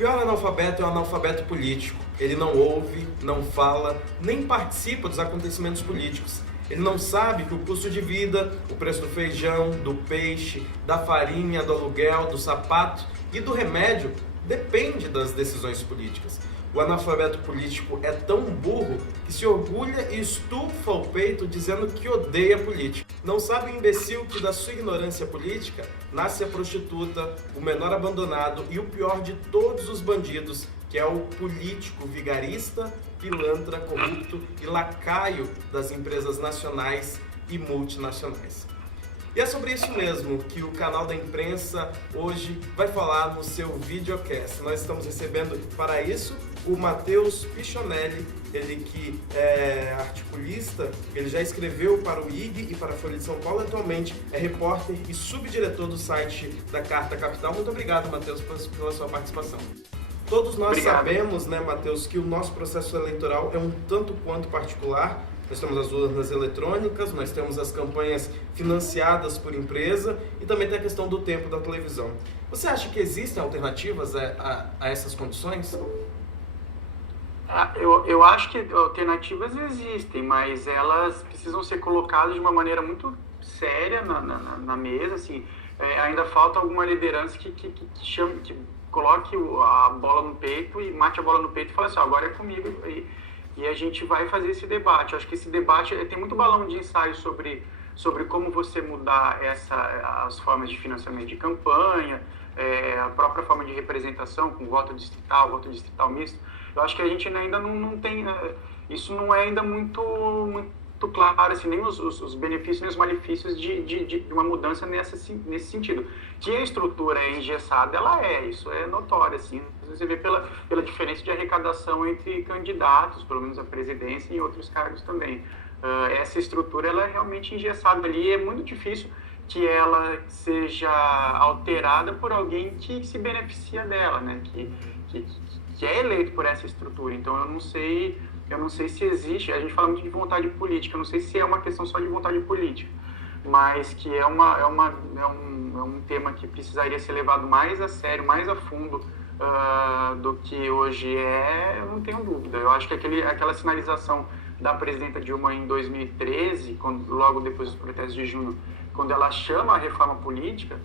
pior analfabeto é o analfabeto político. Ele não ouve, não fala, nem participa dos acontecimentos políticos. Ele não sabe que o custo de vida, o preço do feijão, do peixe, da farinha, do aluguel, do sapato e do remédio depende das decisões políticas. O analfabeto político é tão burro que se orgulha e estufa o peito dizendo que odeia política. Não sabe o imbecil que da sua ignorância política nasce a prostituta, o menor abandonado e o pior de todos os bandidos, que é o político vigarista, pilantra, corrupto e lacaio das empresas nacionais e multinacionais. E é sobre isso mesmo que o canal da imprensa hoje vai falar no seu videocast. Nós estamos recebendo para isso o Matheus Pichonelli, ele que é articulista, ele já escreveu para o IG e para a Folha de São Paulo, atualmente é repórter e subdiretor do site da Carta Capital. Muito obrigado, Matheus, pela sua participação. Todos nós sabemos, né, Matheus, que o nosso processo eleitoral é um tanto quanto particular. Nós temos as urnas eletrônicas, nós temos as campanhas financiadas por empresa e também tem a questão do tempo da televisão. Você acha que existem alternativas a essas condições? Eu acho que alternativas existem, mas elas precisam ser colocadas de uma maneira muito séria na mesa. Assim, ainda falta alguma liderança que coloque a bola no peito e mate a bola no peito e fale assim, agora é comigo. E a gente vai fazer esse debate. Eu acho que esse debate tem muito balão de ensaio sobre como você mudar as formas de financiamento de campanha, a própria forma de representação com voto distrital misto. Eu acho que a gente ainda não tem... Isso não é ainda muito claro, assim, nem os benefícios nem os malefícios de uma mudança nesse sentido. Que a estrutura é engessada, isso é notório, assim, você vê pela diferença de arrecadação entre candidatos, pelo menos a presidência e outros cargos também. Essa estrutura ela é realmente engessada ali e é muito difícil que ela seja alterada por alguém que se beneficia dela, né? Que é eleito por essa estrutura. Então eu não sei se existe, a gente fala muito de vontade política, eu não sei se é uma questão só de vontade política, mas que é um tema que precisaria ser levado mais a sério, mais a fundo do que hoje eu não tenho dúvida. Eu acho que aquela sinalização da presidenta Dilma em 2013, logo depois dos protestos de junho, quando ela chama a reforma política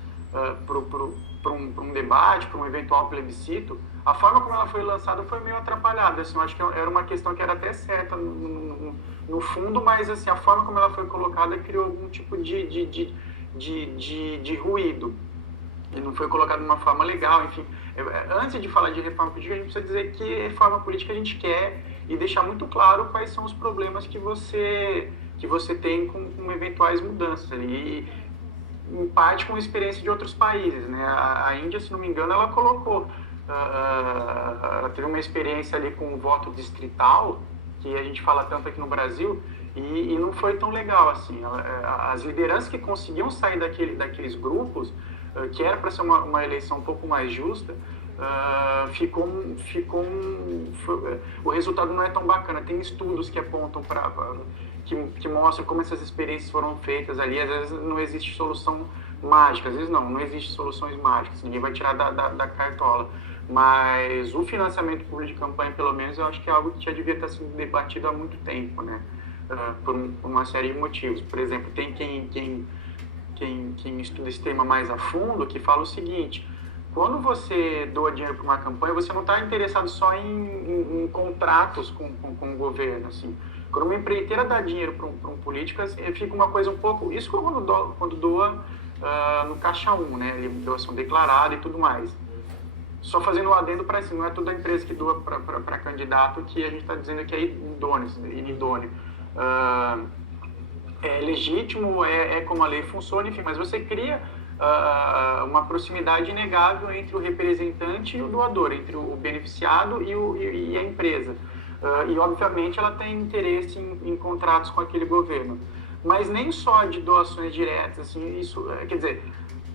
para um debate, para um eventual plebiscito, a forma como ela foi lançada foi meio atrapalhada. Assim, eu acho que era uma questão que era até certa no fundo, mas assim, a forma como ela foi colocada criou algum tipo de ruído. E não foi colocado de uma forma legal, enfim. Antes de falar de reforma política, a gente precisa dizer que reforma política a gente quer e deixar muito claro quais são os problemas que você tem com eventuais mudanças ali. Em parte com a experiência de outros países, né? A Índia, se não me engano, ela colocou, ela teve uma experiência ali com o voto distrital, que a gente fala tanto aqui no Brasil, e não foi tão legal assim. As lideranças que conseguiam sair daqueles grupos, que era para ser uma eleição um pouco mais justa, o resultado não é tão bacana. Tem estudos que apontam que mostram como essas experiências foram feitas ali. Às vezes não existe solução mágica, às vezes não existe soluções mágicas, ninguém vai tirar da cartola. Mas o financiamento público de campanha, pelo menos, eu acho que é algo que já devia estar sendo debatido há muito tempo, né? Por uma série de motivos. Por exemplo, tem quem estuda esse tema mais a fundo, que fala o seguinte: quando você doa dinheiro para uma campanha, você não está interessado só em contratos com o governo, assim. Quando uma empreiteira dá dinheiro para um político, fica uma coisa um pouco... Isso quando doa no Caixa 1, né? Doação declarada e tudo mais. Só fazendo um adendo para isso, não é toda empresa que doa para candidato que a gente está dizendo que é inidôneo. É legítimo, é como a lei funciona, enfim, mas você cria uma proximidade inegável entre o representante e o doador, entre o beneficiado e a empresa. E, obviamente, ela tem interesse em contratos com aquele governo. Mas nem só de doações diretas, assim, isso, quer dizer,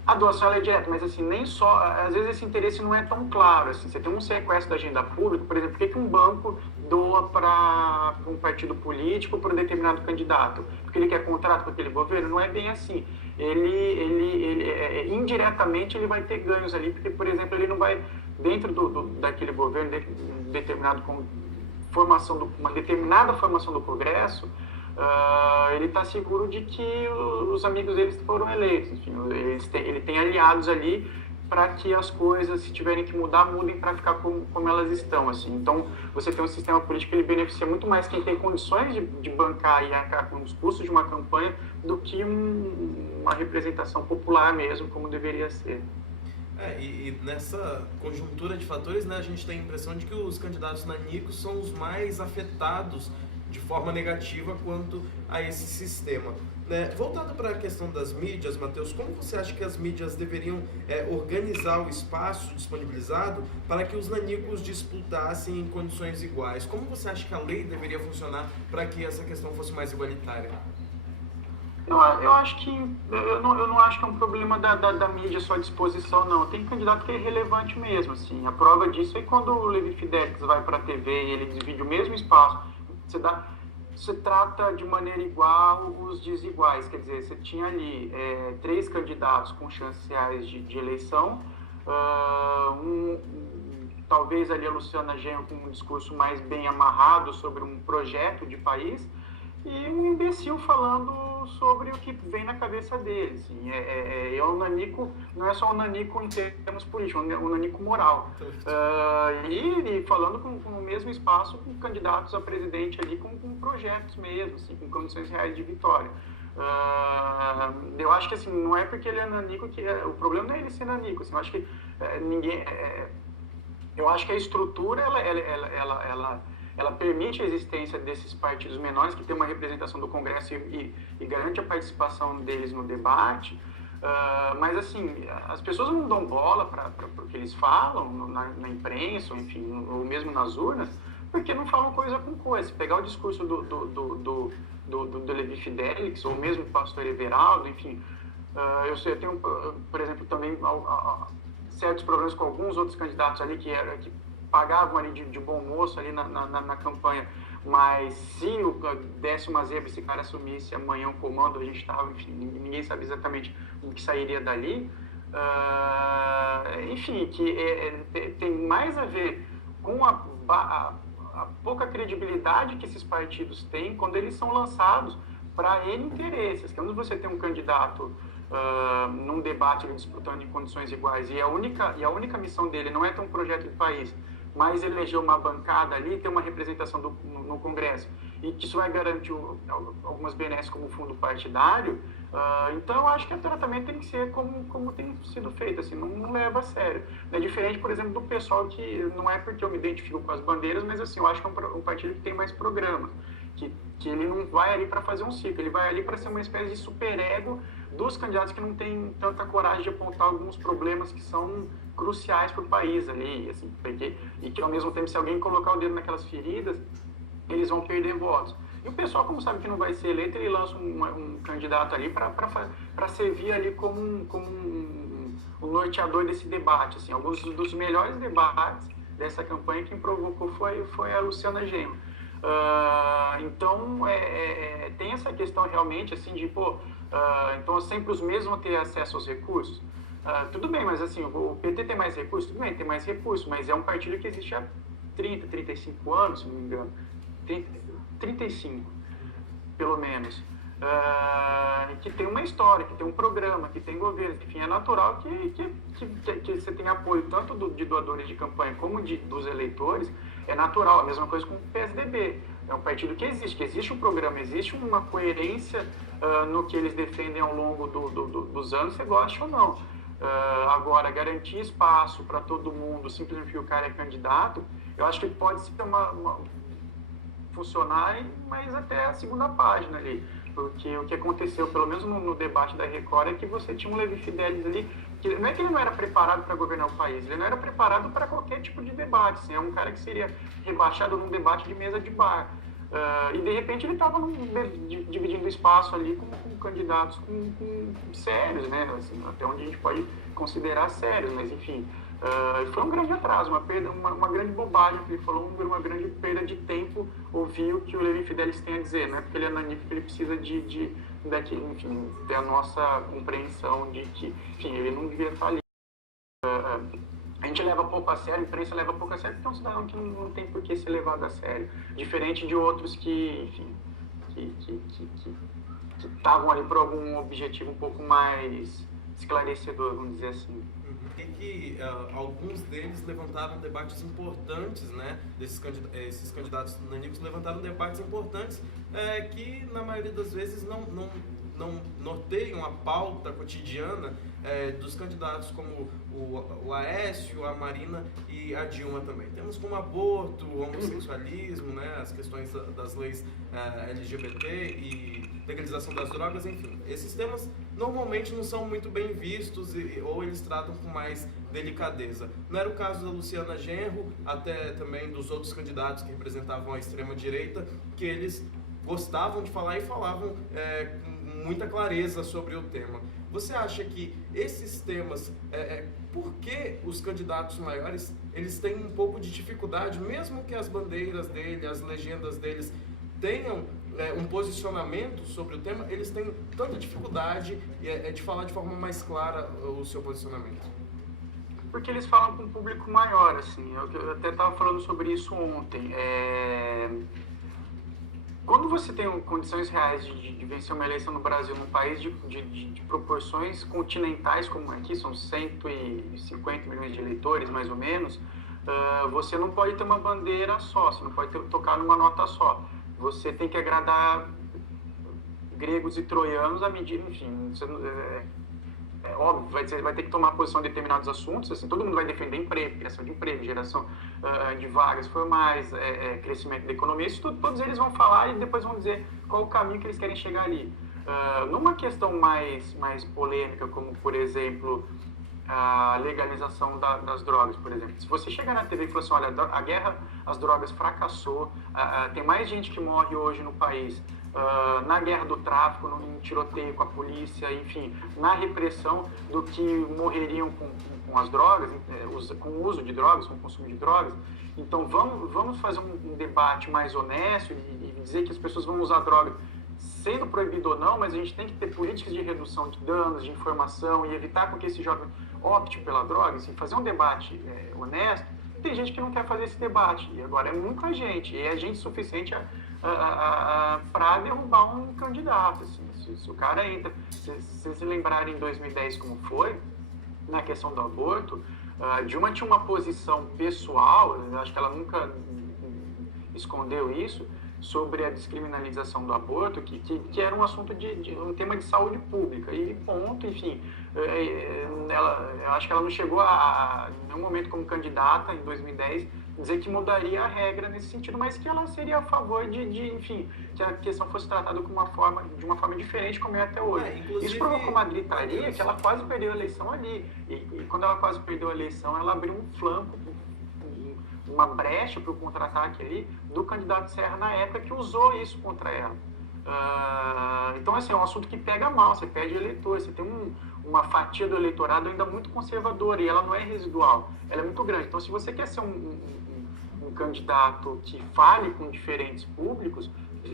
a doação ela é direta, mas assim, nem só, às vezes esse interesse não é tão claro, assim, você tem um sequestro da agenda pública, por exemplo, por que um banco doa para um partido político, para um determinado candidato? Porque ele quer contrato com aquele governo? Não é bem assim. Ele indiretamente ele vai ter ganhos ali, porque, por exemplo, ele não dentro daquele governo, uma determinada formação do Congresso, ele está seguro de que os amigos deles foram eleitos. Enfim, ele tem aliados ali para que as coisas, se tiverem que mudar, mudem para ficar como elas estão. Assim. Então, você tem um sistema político que ele beneficia muito mais quem tem condições de bancar e arcar com os custos de uma campanha do que uma representação popular mesmo, como deveria ser. E nessa conjuntura de fatores, né, a gente tem a impressão de que os candidatos nanicos são os mais afetados de forma negativa quanto a esse sistema. Voltando para a questão das mídias, Matheus, como você acha que as mídias deveriam organizar o espaço disponibilizado para que os nanicos disputassem em condições iguais? Como você acha que a lei deveria funcionar para que essa questão fosse mais igualitária? Eu acho que eu não acho que é um problema da mídia só à disposição, não. Tem candidato que é irrelevante mesmo, assim. A prova disso é quando o Levi Fidelix vai para a TV e ele divide o mesmo espaço. Você trata de maneira igual os desiguais, quer dizer, você tinha ali 3 candidatos com chances reais de eleição, talvez ali a Luciana Genro com um discurso mais bem amarrado sobre um projeto de país, e um imbecil falando sobre o que vem na cabeça dele. Assim. O nanico não é só um nanico em termos políticos, é um nanico moral. E falando com o mesmo espaço com candidatos a presidente ali, com projetos mesmo, assim, com condições reais de vitória. Eu acho que assim, não é porque ele é nanico que... o problema não é ele ser nanico. Assim, eu acho que eu acho que a estrutura, ela permite a existência desses partidos menores que tem uma representação do Congresso e garante a participação deles no debate, mas assim, as pessoas não dão bola para o que eles falam na imprensa, ou, enfim, ou mesmo nas urnas, porque não falam coisa com coisa. Se pegar o discurso do Levi Fidelix, ou mesmo do pastor Everaldo, enfim, eu tenho, por exemplo, também certos problemas com alguns outros candidatos ali que pagavam ali de bom moço ali na campanha, mas se desse uma zebra, esse cara assumisse amanhã o comando, a gente estava, enfim, ninguém sabe exatamente o que sairia dali, enfim, que tem mais a ver com a pouca credibilidade que esses partidos têm quando eles são lançados para N interesses. Quando você tem um candidato num debate disputando em condições iguais e a única missão dele não é ter um projeto de país, mas eleger uma bancada ali, ter uma representação no Congresso, e que isso vai garantir algumas benesses como fundo partidário, então eu acho que o tratamento tem que ser como tem sido feito, assim, não leva a sério. É diferente, por exemplo, do pessoal que não é porque eu me identifico com as bandeiras, mas assim, eu acho que é um partido que tem mais programa, que ele não vai ali para fazer um ciclo, ele vai ali para ser uma espécie de superego dos candidatos que não têm tanta coragem de apontar alguns problemas que são cruciais para o país ali, assim, e que ao mesmo tempo, se alguém colocar o dedo naquelas feridas, eles vão perder votos. E o pessoal, como sabe que não vai ser eleito, ele lança um candidato ali para servir ali como um norteador desse debate. Assim, alguns dos melhores debates dessa campanha, quem provocou foi a Luciana Genro. Então, tem essa questão realmente, assim, de, então sempre os mesmos vão ter acesso aos recursos. Tudo bem, mas assim, o PT tem mais recursos? Tudo bem, tem mais recursos, mas é um partido que existe há 30, 35 anos, se não me engano. 35, pelo menos. Que tem uma história, que tem um programa, que tem governo. Enfim, é natural que você tenha apoio tanto de doadores de campanha como dos eleitores. É natural, a mesma coisa com o PSDB. É um partido que existe um programa, existe uma coerência no que eles defendem ao longo dos anos, você gosta ou não. Agora, garantir espaço para todo mundo, simplesmente porque o cara é candidato, eu acho que pode ser funcionar, mas até a segunda página ali. Porque o que aconteceu, pelo menos no debate da Record, é que você tinha um Levi Fidelix ali, que não é que ele não era preparado para governar o país, ele não era preparado para qualquer tipo de debate. Assim, é um cara que seria rebaixado num debate de mesa de bar. E de repente ele estava dividindo espaço ali com candidatos com sérios, né? Assim, até onde a gente pode considerar sérios, mas enfim. Foi um grande atraso, uma grande bobagem que ele falou, uma grande perda de tempo ouvir o que o Levi Fidelix tem a dizer. Não é porque ele é nanico que ele precisa enfim, ter a nossa compreensão de que, enfim, ele não devia estar ali. A gente leva leva pouco a sério, a imprensa leva pouco a sério, porque é um cidadão que não tem por que ser levado a sério. Diferente de outros que, enfim, que estavam ali por algum objetivo um pouco mais esclarecedor, vamos dizer assim. Alguns deles levantaram debates importantes, né? Esses candidatos nanicos levantaram debates importantes que, na maioria das vezes, não norteiam a pauta cotidiana dos candidatos, como o Aécio, a Marina e a Dilma também. Temos como aborto, homossexualismo, né, as questões das leis LGBT e legalização das drogas, enfim. Esses temas normalmente não são muito bem vistos ou eles tratam com mais delicadeza. Não era o caso da Luciana Genro, até também dos outros candidatos que representavam a extrema-direita, que eles gostavam de falar e falavam com muita clareza sobre o tema. Você acha que esses temas, por que os candidatos maiores, eles têm um pouco de dificuldade, mesmo que as bandeiras dele, as legendas deles tenham um posicionamento sobre o tema, eles têm tanta dificuldade de falar de forma mais clara o seu posicionamento? Porque eles falam com um público maior, assim. Eu até estava falando sobre isso ontem. Quando você tem condições reais de vencer uma eleição no Brasil, num país de proporções continentais como aqui, são 150 milhões de eleitores, mais ou menos, você não pode ter uma bandeira só, você não pode tocar numa nota só. Você tem que agradar gregos e troianos à medida, enfim, óbvio, vai ter que tomar posição em determinados assuntos, assim, todo mundo vai defender emprego, criação de emprego, geração de vagas formais, crescimento da economia, isso tudo, todos eles vão falar e depois vão dizer qual o caminho que eles querem chegar ali. Numa questão mais polêmica, como, por exemplo, a legalização das drogas, por exemplo. Se você chegar na TV e falar assim, olha, a guerra às drogas fracassou, tem mais gente que morre hoje no país na guerra do tráfico, em tiroteio com a polícia, enfim, na repressão do que morreriam com as drogas, com o uso de drogas, com o consumo de drogas. Então vamos fazer um debate mais honesto e dizer que as pessoas vão usar droga sendo proibido ou não, mas a gente tem que ter políticas de redução de danos, de informação e evitar com que esse jovem opte pela droga, assim, fazer um debate honesto. Tem gente que não quer fazer esse debate, e agora é muita gente, e é gente suficiente para derrubar um candidato. Assim, se o cara entra, se vocês se lembrarem em 2010 como foi, na questão do aborto, Dilma tinha uma posição pessoal, acho que ela nunca escondeu isso, sobre a descriminalização do aborto, que era um assunto um tema de saúde pública, e ponto, enfim, eu acho que ela não chegou em nenhum momento como candidata, em 2010, dizer que mudaria a regra nesse sentido, mas que ela seria a favor enfim, que a questão fosse tratada de uma forma diferente como é até hoje. Isso provocou uma gritaria que ela quase perdeu a eleição ali, e quando ela quase perdeu a eleição, ela abriu um flanco, uma brecha para o contra-ataque ali do candidato Serra na época, que usou isso contra ela. Então, assim, é um assunto que pega mal, você perde eleitor, você tem uma fatia do eleitorado ainda muito conservadora, e ela não é residual, ela é muito grande. Então, se você quer ser um candidato que fale com diferentes públicos,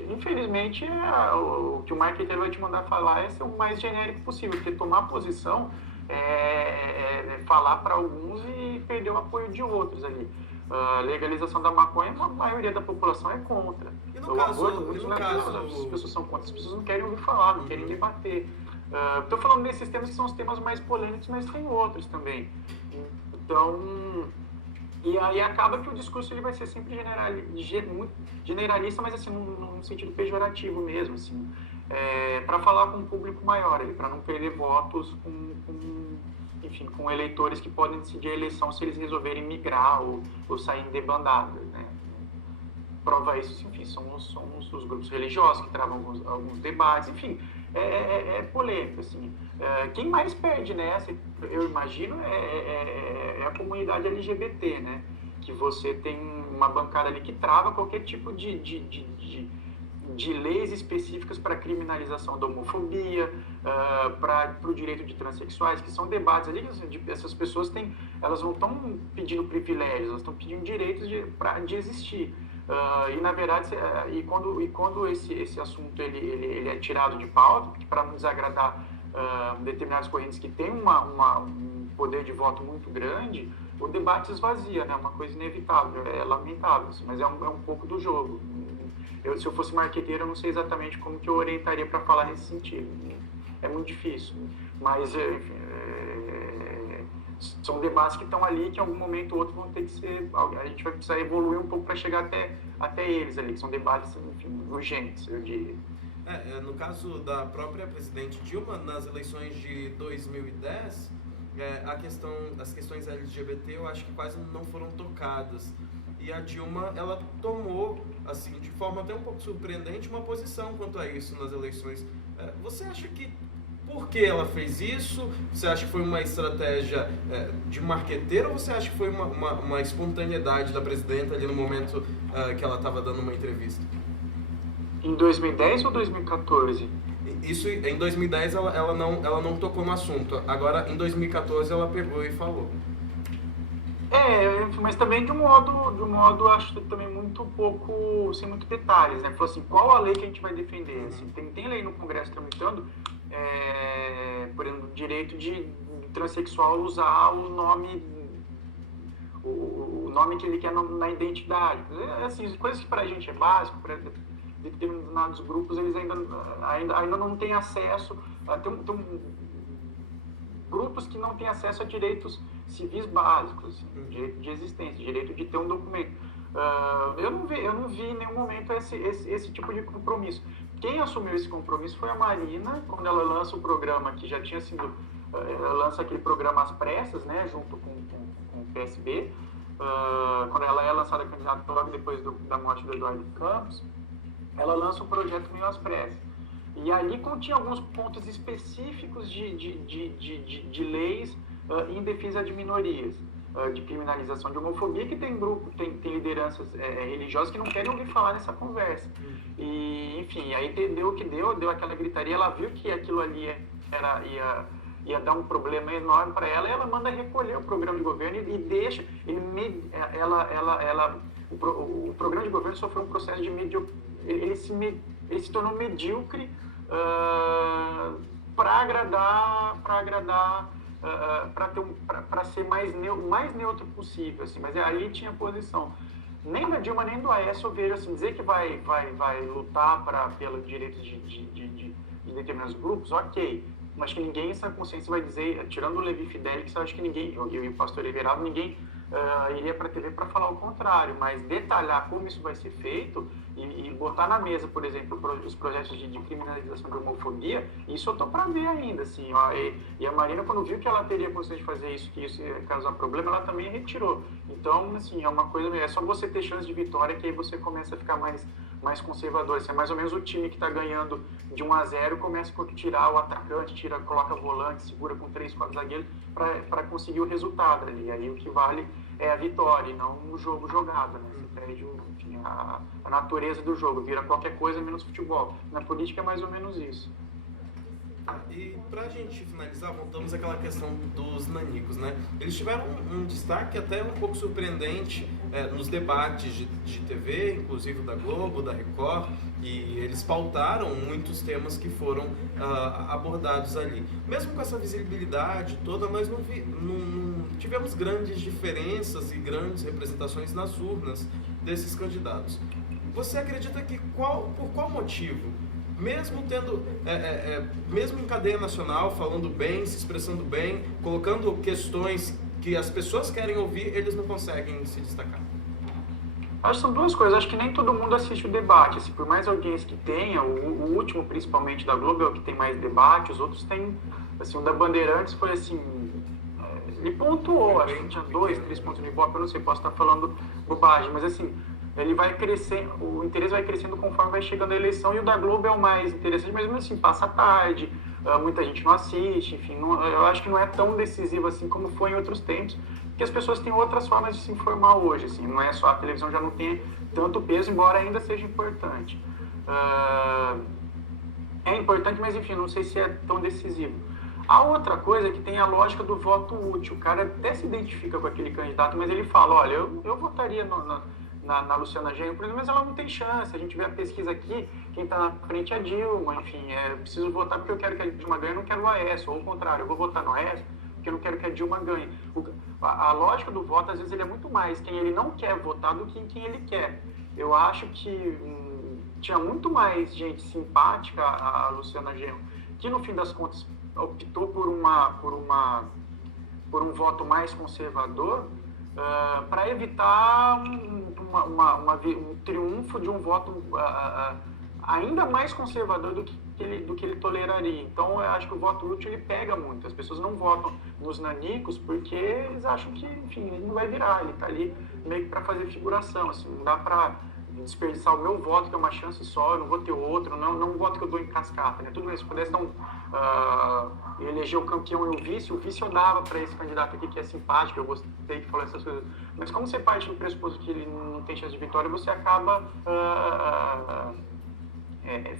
infelizmente, o que o marketeiro vai te mandar falar é ser o mais genérico possível, porque tomar posição é falar para alguns e perder o apoio de outros ali. Legalização da maconha, a maioria da população é contra. E no caso, as pessoas são contra, as pessoas não querem ouvir falar, não querem debater. Estou falando desses temas que são os temas mais polêmicos, mas tem outros também. Então, e aí acaba que o discurso ele vai ser sempre muito generalista, mas assim, num sentido pejorativo mesmo, assim, para falar com um público maior, para não perder votos com eleitores que podem decidir a eleição se eles resolverem migrar ou sair em debandada, né? Prova isso, enfim, são os grupos religiosos que travam alguns debates, enfim, é polêmico, assim. Quem mais perde nessa, eu imagino, é a comunidade LGBT, né? Que você tem uma bancada ali que trava qualquer tipo de leis específicas para a criminalização da homofobia, para o direito de transexuais, que são debates ali que essas pessoas elas não estão pedindo privilégios, elas estão pedindo direitos de existir. E na verdade, quando esse assunto ele é tirado de pauta, para não desagradar determinadas correntes que têm um poder de voto muito grande, o debate esvazia, né? É uma coisa inevitável, é lamentável, assim, mas é um pouco do jogo. Se eu fosse marqueteiro, eu não sei exatamente como que eu orientaria para falar nesse sentido. É muito difícil, mas enfim, são debates que estão ali, que em algum momento ou outro vão ter que ser, a gente vai precisar evoluir um pouco para chegar até eles ali, que são debates, enfim, urgentes, eu diria. No caso da própria presidente Dilma, nas eleições de 2010, as questões LGBT eu acho que quase não foram tocadas. E a Dilma, ela tomou, assim, de forma até um pouco surpreendente, uma posição quanto a isso nas eleições. Você acha que, por que ela fez isso? Você acha que foi uma estratégia de marqueteiro, ou você acha que foi uma espontaneidade da presidenta ali no momento que ela estava dando uma entrevista? Em 2010 ou 2014? Isso, em 2010 ela não tocou no assunto. Agora, em 2014, ela pegou e falou. Mas também de um modo, acho também muito pouco, sem muitos detalhes, né? Falou assim, qual a lei que a gente vai defender? Assim, tem lei no Congresso tramitando, por exemplo, o direito de transexual usar o nome que ele quer na identidade. Assim, coisas que para a gente é básico, para determinados grupos, eles ainda não têm acesso, tem grupos que não têm acesso a direitos civis básicos, assim, direito de existência, direito de ter um documento. Eu não vi em nenhum momento esse tipo de compromisso. Quem assumiu esse compromisso foi a Marina, quando ela lança o programa que já tinha sido, ela lança aquele programa às pressas, né, junto com o PSB, quando ela é lançada candidata logo depois da morte do Eduardo Campos, ela lança um projeto meio às pressas. E ali continha alguns pontos específicos de leis em defesa de minorias, de criminalização de homofobia, que tem lideranças religiosas que não querem ouvir falar nessa conversa. E, enfim, aí deu o que deu aquela gritaria, ela viu que aquilo ali ia dar um problema enorme para ela, e ela manda recolher o programa de governo e deixa, o programa de governo sofreu um processo de ele se tornou medíocre para agradar, para ser mais neutro possível, assim. Mas ali tinha posição. Nem da Dilma nem do Aécio eu vejo, assim, dizer que vai lutar pelos direitos de determinados grupos, ok. Mas que ninguém em sã consciência vai dizer, tirando o Levi Fidelix, eu acho que ninguém, e o pastor Everaldo, ninguém iria para a TV para falar o contrário, mas detalhar como isso vai ser feito e botar na mesa, por exemplo, os projetos de criminalização de homofobia, isso eu estou para ver ainda, assim, ó, e a Marina, quando viu que ela teria condições de fazer isso, que isso ia causar problema, ela também retirou. Então, assim, é uma coisa, é só você ter chance de vitória que aí você começa a ficar mais conservador. Assim, é mais ou menos o time que está ganhando de 1-0 começa a tirar o atacante, coloca volante, segura com 3, 4 zagueiros para conseguir o resultado ali. Aí o que vale é a vitória e não o jogo jogado, né? Você perde, enfim, a natureza do jogo, vira qualquer coisa menos futebol. Na política é mais ou menos isso. E pra gente finalizar, voltamos àquela questão dos nanicos, né? Eles tiveram um destaque até um pouco surpreendente nos debates de TV, inclusive da Globo, da Record, e eles pautaram muitos temas que foram abordados ali. Mesmo com essa visibilidade toda, nós não tivemos grandes diferenças e grandes representações nas urnas desses candidatos. Você acredita que por qual motivo? Mesmo tendo, mesmo em cadeia nacional, falando bem, se expressando bem, colocando questões que as pessoas querem ouvir, eles não conseguem se destacar. Acho que são duas coisas. Acho que nem todo mundo assiste o debate. Assim, por mais audiência que tenha, o último, principalmente da Globo, é o que tem mais debate. Os outros têm, assim, o da Bandeirantes foi assim, ele pontuou, acho que tinha 2, 3 pontos no Ibope, eu não sei, posso estar falando bobagem, mas assim, ele vai crescendo, o interesse vai crescendo conforme vai chegando a eleição, e o da Globo é o mais interessante, mas mesmo assim, passa tarde, muita gente não assiste, enfim, eu acho que não é tão decisivo assim como foi em outros tempos, porque as pessoas têm outras formas de se informar hoje, assim, não é só a televisão, já não tem tanto peso, embora ainda seja importante. É importante, mas enfim, não sei se é tão decisivo. A outra coisa é que tem a lógica do voto útil, o cara até se identifica com aquele candidato, mas ele fala, olha, eu votaria na Luciana Genro, por exemplo, mas ela não tem chance. A gente vê a pesquisa aqui, quem está na frente é a Dilma, enfim, preciso votar porque eu quero que a Dilma ganhe, eu não quero o Aécio, ou o contrário, eu vou votar no Aécio porque eu não quero que a Dilma ganhe. A lógica do voto, às vezes, ele é muito mais quem ele não quer votar do que quem ele quer. Eu acho que tinha muito mais gente simpática a Luciana Genro, que no fim das contas optou por um voto mais conservador, para evitar um triunfo de um voto ainda mais conservador do que ele toleraria. Então, eu acho que o voto útil ele pega muito. As pessoas não votam nos nanicos porque eles acham que, enfim, ele não vai virar, ele está ali meio que para fazer figuração. Assim, não dá para desperdiçar o meu voto, que é uma chance só, eu não vou ter outro, não um voto que eu dou em cascata, né? Tudo bem, se pudesse dar eleger o campeão e o vice eu dava para esse candidato aqui que é simpático, eu gostei que falou essas coisas, mas como você parte do pressuposto que ele não tem chance de vitória, você acaba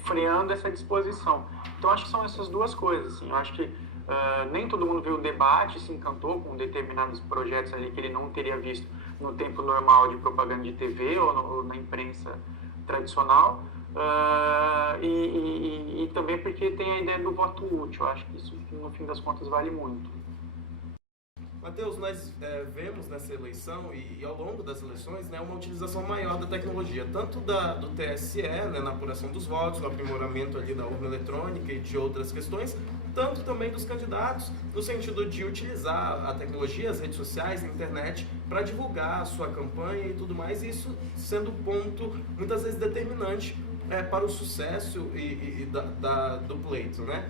freando essa disposição. Então, acho que são essas duas coisas, assim, eu acho que nem todo mundo viu o debate, se encantou com determinados projetos ali que ele não teria visto no tempo normal de propaganda de TV ou na imprensa tradicional, e também porque tem a ideia do voto útil. Eu acho que isso, no fim das contas, vale muito. Matheus, nós vemos nessa eleição e ao longo das eleições, né, uma utilização maior da tecnologia, tanto do TSE, né, na apuração dos votos, no aprimoramento ali da urna eletrônica e de outras questões, tanto também dos candidatos, no sentido de utilizar a tecnologia, as redes sociais, a internet, para divulgar a sua campanha e tudo mais, e isso sendo ponto, muitas vezes, determinante para o sucesso do pleito, né?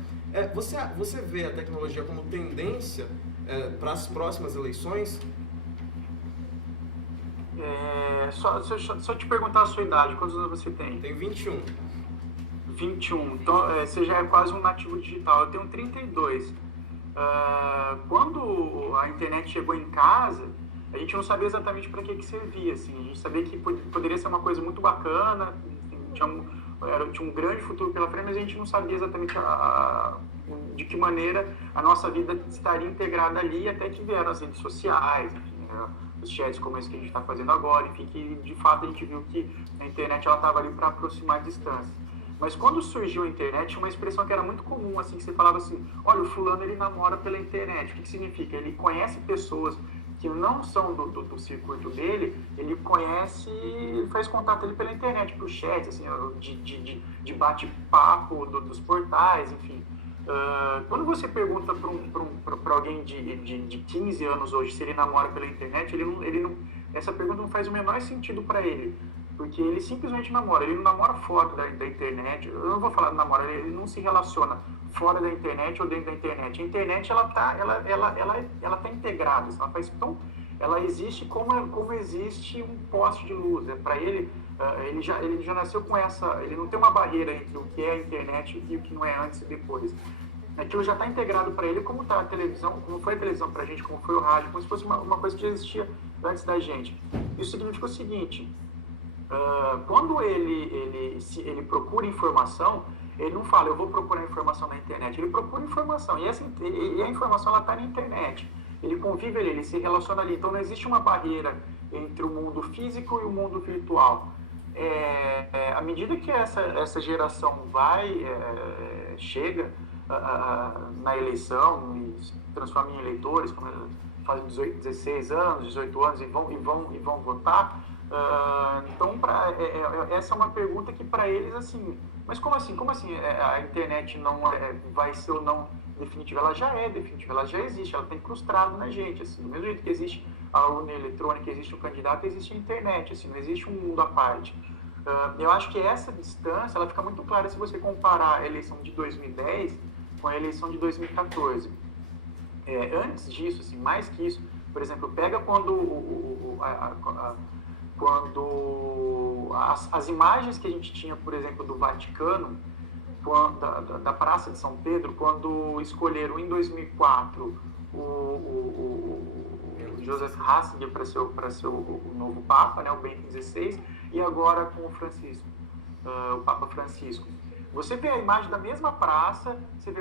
Você vê a tecnologia como tendência para as próximas eleições? Só te perguntar a sua idade, quantos anos você tem? Tenho 21. 21, então você já é quase um nativo digital. Eu tenho 32. Quando a internet chegou em casa, a gente não sabia exatamente para que servia. Assim. A gente sabia que poderia ser uma coisa muito bacana, tinha um grande futuro pela frente, mas a gente não sabia exatamente de que maneira a nossa vida estaria integrada ali, até que vieram as redes sociais, enfim, os chats como esse que a gente está fazendo agora, enfim, que de fato a gente viu que a internet estava ali para aproximar distâncias. Mas quando surgiu a internet, tinha uma expressão que era muito comum, assim, que você falava assim, olha, o fulano ele namora pela internet. O que significa? Ele conhece pessoas que não são do circuito dele, ele conhece, ele faz contato ali pela internet, por chat, assim, de bate-papo dos portais, enfim. Quando você pergunta para alguém de 15 anos hoje se ele namora pela internet, essa pergunta não faz o menor sentido para ele. Porque ele simplesmente namora, ele não namora fora da internet, eu não vou falar de namora, ele não se relaciona fora da internet ou dentro da internet. A internet, ela tá integrada, ela existe como existe um poste de luz. Para ele, ele já nasceu com ele não tem uma barreira entre o que é a internet e o que não é antes e depois. Aquilo já está integrado para ele, como tá a televisão, como foi a televisão para a gente, como foi o rádio, como se fosse uma coisa que já existia antes da gente. Isso significa o seguinte: quando ele procura informação, ele não fala, eu vou procurar informação na internet, ele procura informação, e a informação ela está na internet, ele convive ali, ele se relaciona ali, então não existe uma barreira entre o mundo físico e o mundo virtual. À medida que essa geração chega na eleição e se transforma em eleitores, como fazem 16 anos, 18 anos e vão votar, então essa é uma pergunta que para eles, assim, mas como assim a internet não vai ser ou não definitiva? Ela já é definitiva, ela já existe, ela está incrustada na gente, assim, do mesmo jeito que existe a urna eletrônica, existe o candidato, existe a internet, assim, não existe um mundo à parte. Eu acho que essa distância ela fica muito clara se você comparar a eleição de 2010 com a eleição de 2014. Antes disso, assim, mais que isso, por exemplo, pega quando as imagens que a gente tinha, por exemplo, do Vaticano, da Praça de São Pedro, quando escolheram em 2004 o Joseph Ratzinger para ser o novo Papa, né, o Bento XVI, e agora com o Francisco, o Papa Francisco. Você vê a imagem da mesma praça, você vê,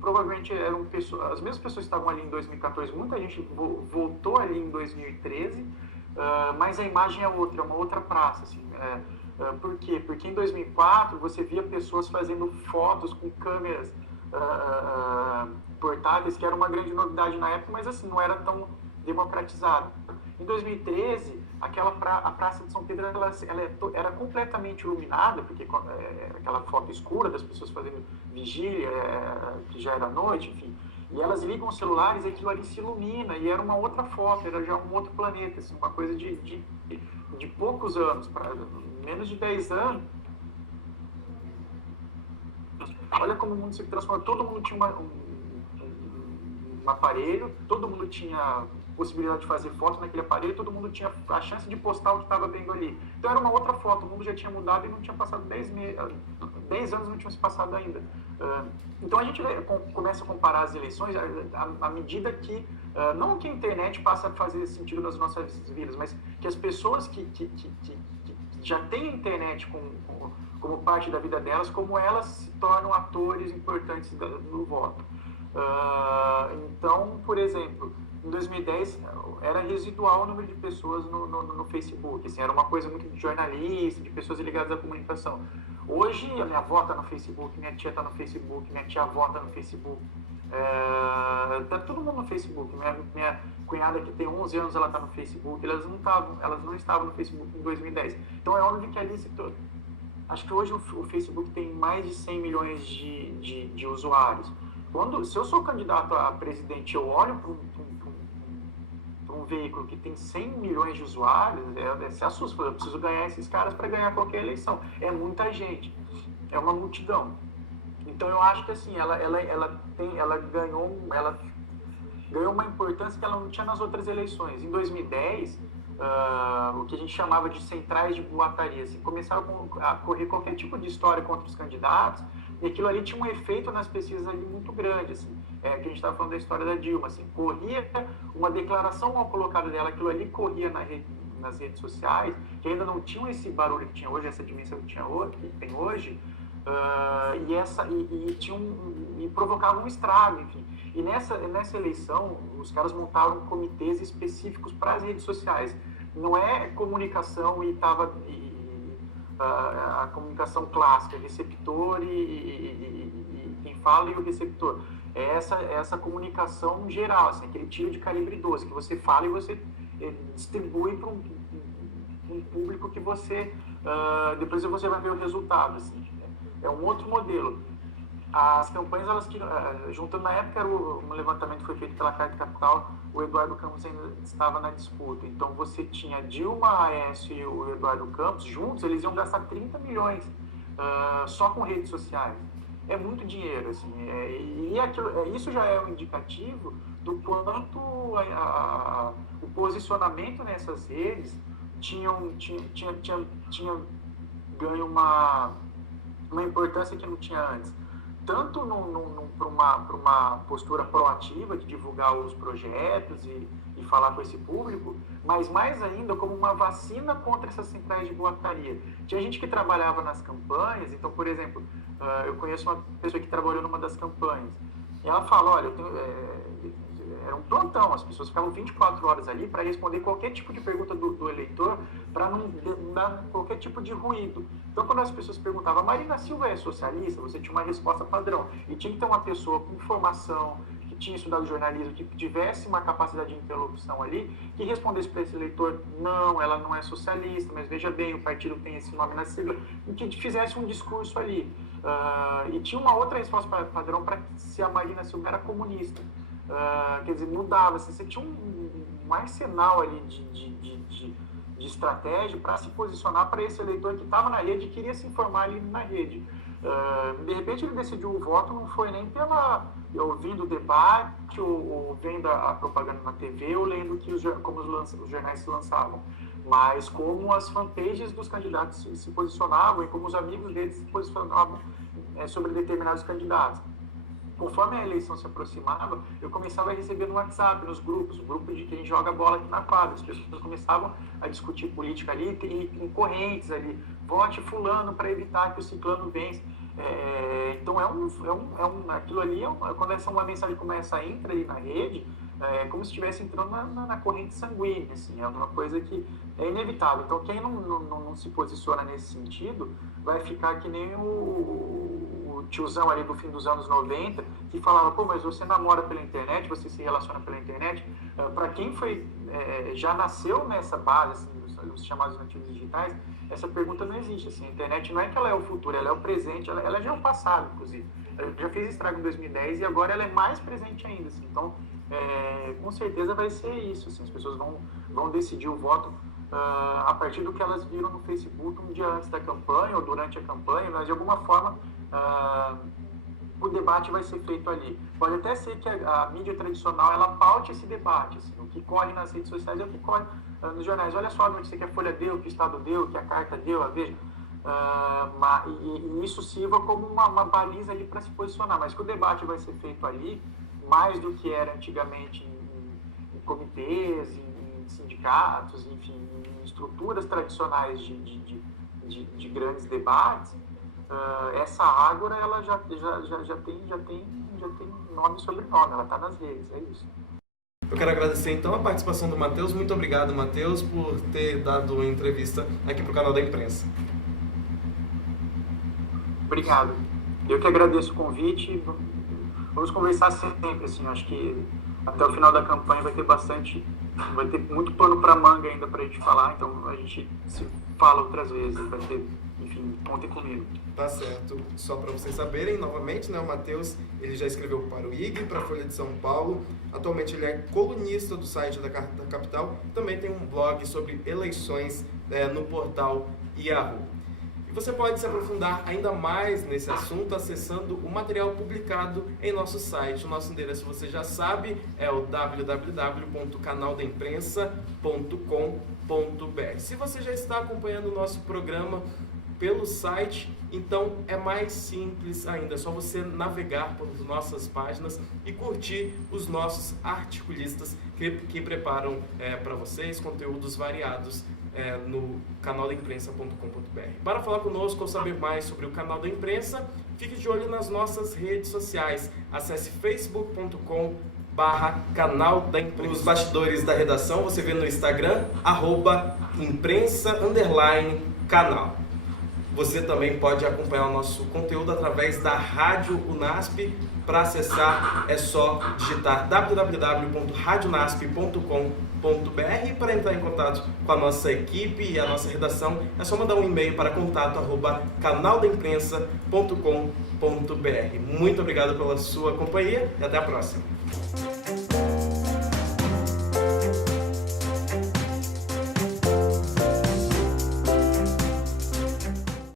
provavelmente eram as mesmas pessoas que estavam ali em 2014, muita gente voltou ali em 2013, mas a imagem é outra, é uma outra praça. Assim, por quê? Porque em 2004 você via pessoas fazendo fotos com câmeras portáteis, que era uma grande novidade na época, mas assim, não era tão democratizado. Em 2013, a Praça de São Pedro era completamente iluminada, porque era aquela foto escura das pessoas fazendo vigília, que já era noite, enfim. E elas ligam os celulares e aquilo ali se ilumina, e era uma outra foto, era já um outro planeta, assim, uma coisa de poucos anos, menos de 10 anos. Olha como o mundo se transformou. Todo mundo tinha um aparelho, todo mundo tinha possibilidade de fazer foto naquele aparelho, todo mundo tinha a chance de postar o que estava vendo ali. Então era uma outra foto, o mundo já tinha mudado e não tinha passado 10 anos, não tinha se passado ainda. Então a gente começa a comparar as eleições à medida que, não que a internet passa a fazer sentido nas nossas vidas, mas que as pessoas que já têm a internet como parte da vida delas, como elas se tornam atores importantes no voto. Então, por exemplo, em 2010 era residual o número de pessoas no Facebook, assim, era uma coisa muito de jornalista, de pessoas ligadas à comunicação. Hoje a minha avó está no Facebook, minha tia está no Facebook, minha tia-avó está no Facebook, tá todo mundo no Facebook. Minha cunhada que tem 11 anos, ela está no Facebook, elas não estavam no Facebook em 2010. Então é óbvio que ali acho que hoje o Facebook tem mais de 100 milhões de usuários. Se eu sou candidato a presidente, eu olho para um veículo que tem 100 milhões de usuários, se assusta, eu preciso ganhar esses caras para ganhar qualquer eleição. É muita gente, é uma multidão. Então eu acho que assim, ela ganhou uma importância que ela não tinha nas outras eleições. Em 2010, o que a gente chamava de centrais de boataria, assim, começaram a correr qualquer tipo de história contra os candidatos, e aquilo ali tinha um efeito nas pesquisas ali muito grande, assim, que a gente estava falando da história da Dilma, assim, corria uma declaração mal colocada dela, aquilo ali corria nas redes sociais, que ainda não tinham esse barulho que tinha hoje, essa dimensão que tem hoje, e provocavam um estrago, enfim. E nessa eleição, os caras montaram comitês específicos para as redes sociais. Não é comunicação a comunicação clássica, receptor e quem fala e o receptor. É essa comunicação geral, assim, aquele tiro de calibre 12, que você fala e você distribui para um público que depois você vai ver o resultado, assim. É um outro modelo. As campanhas, juntando na época, um levantamento que foi feito pela Carta Capital, o Eduardo Campos ainda estava na disputa. Então você tinha Dilma, Aécio e o Eduardo Campos, juntos, eles iam gastar 30 milhões só com redes sociais. É muito dinheiro, assim. Isso já é um indicativo do quanto o posicionamento nessas redes tinha ganho uma importância que não tinha antes. Tanto para uma postura proativa de divulgar os projetos e falar com esse público, mas mais ainda como uma vacina contra essas centrais de boataria. Tinha gente que trabalhava nas campanhas, então, por exemplo, eu conheço uma pessoa que trabalhou numa das campanhas, e ela fala, olha, era um plantão, as pessoas ficavam 24 horas ali para responder qualquer tipo de pergunta do eleitor, para não dar qualquer tipo de ruído. Então, quando as pessoas perguntavam, Marina Silva é socialista? Você tinha uma resposta padrão. E tinha que ter uma pessoa com formação, que tinha estudado jornalismo, que tivesse uma capacidade de interlocução ali, que respondesse para esse eleitor, não, ela não é socialista, mas veja bem, o partido tem esse nome na sigla, e que fizesse um discurso ali. E tinha uma outra resposta padrão para se a Marina Silva era comunista. Quer dizer, mudava, assim, você tinha um arsenal ali de estratégia para se posicionar para esse eleitor que estava na rede e queria se informar ali na rede. De repente ele decidiu o voto, não foi nem ouvindo o debate ou vendo a propaganda na TV ou lendo como os jornais se lançavam, mas como as fanpages dos candidatos se posicionavam e como os amigos deles se posicionavam sobre determinados candidatos. Conforme a eleição se aproximava, eu começava a receber no WhatsApp, nos grupos, o grupo de quem joga bola aqui na quadra, as pessoas começavam a discutir política ali, em correntes ali, vote fulano para evitar que o ciclano vença. Então aquilo ali, quando uma mensagem começa a entrar ali na rede, é como se estivesse entrando na corrente sanguínea, assim, é uma coisa que é inevitável. Então quem não se posiciona nesse sentido, vai ficar que nem o tiozão ali do fim dos anos 90, que falava, pô, mas você namora pela internet, você se relaciona pela internet. Para quem já nasceu nessa base, assim, os chamados nativos digitais, essa pergunta não existe. Assim, a internet não é que ela é o futuro, ela é o presente, ela já é o passado, inclusive. Eu já fiz estrago em 2010 e agora ela é mais presente ainda. Assim. Então, com certeza vai ser isso. Assim, as pessoas vão decidir o voto a partir do que elas viram no Facebook um dia antes da campanha ou durante a campanha, mas de alguma forma o debate vai ser feito ali. Pode até ser que a mídia tradicional ela paute esse debate, assim, o que corre nas redes sociais é o que corre nos jornais. Olha só a notícia que a Folha deu, que o Estado deu, que a Carta deu, a Veja. E isso sirva como uma baliza ali para se posicionar, mas que o debate vai ser feito ali, mais do que era antigamente em comitês, em sindicatos, enfim, em estruturas tradicionais de grandes debates. Essa ágora ela já tem nome e sobrenome, ela está nas redes, é isso. Eu quero agradecer então a participação do Matheus. Muito obrigado, Matheus, por ter dado uma entrevista aqui para o canal da imprensa. Obrigado. Eu que agradeço o convite. Vamos conversar sempre, assim, acho que até o final da campanha vai ter muito pano para manga ainda para a gente falar, então a gente se fala outras vezes, vai ter, enfim, contem comigo. Tá certo. Só para vocês saberem, novamente, né, o Matheus, ele já escreveu para o IG, para a Folha de São Paulo, atualmente ele é colunista do site da Carta da Capital, também tem um blog sobre eleições no portal Yahoo. E você pode se aprofundar ainda mais nesse assunto acessando o material publicado em nosso site. O nosso endereço você já sabe, é o www.canaldaimprensa.com.br. Se você já está acompanhando o nosso programa pelo site, então é mais simples ainda, é só você navegar por nossas páginas e curtir os nossos articulistas que preparam para vocês conteúdos variados no canaldaimprensa.com.br. Para falar conosco ou saber mais sobre o Canal da Imprensa, fique de olho nas nossas redes sociais. Acesse facebook.com/canal da imprensa. Os bastidores da redação você vê no Instagram, @imprensa_canal. Você também pode acompanhar o nosso conteúdo através da Rádio Unasp. Para acessar é só digitar www.radionasp.com.br e para entrar em contato com a nossa equipe e a nossa redação é só mandar um e-mail para contato@canaldaimprensa.com.br. Muito obrigado pela sua companhia e até a próxima.